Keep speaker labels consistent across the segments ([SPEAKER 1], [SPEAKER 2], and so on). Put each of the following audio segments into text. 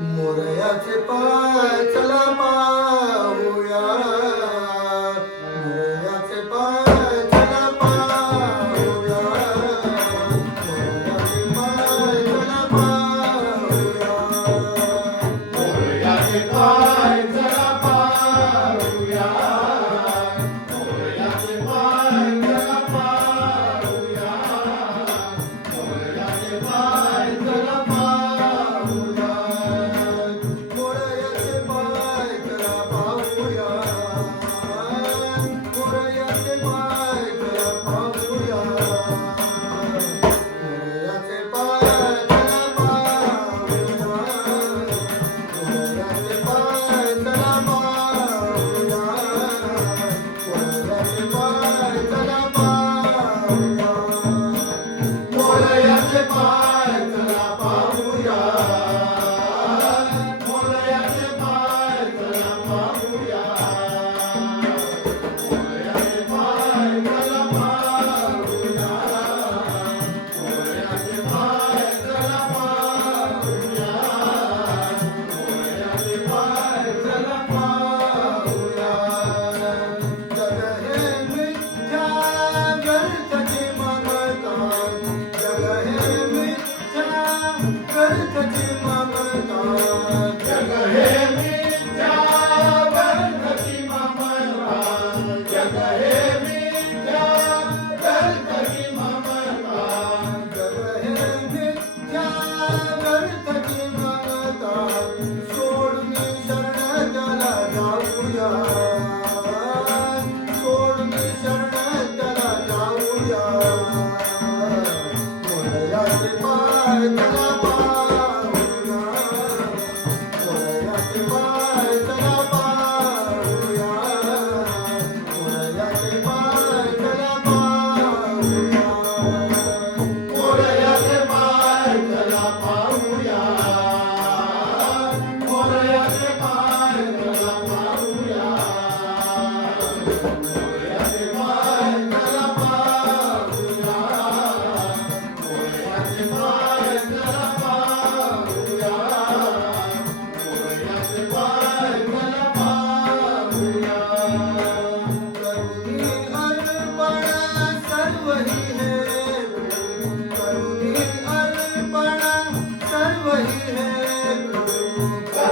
[SPEAKER 1] मोरयाचे पाय चला पाहूया. पाय चला पाहूया. मोरयाचे पाय चला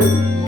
[SPEAKER 1] मोरयाचे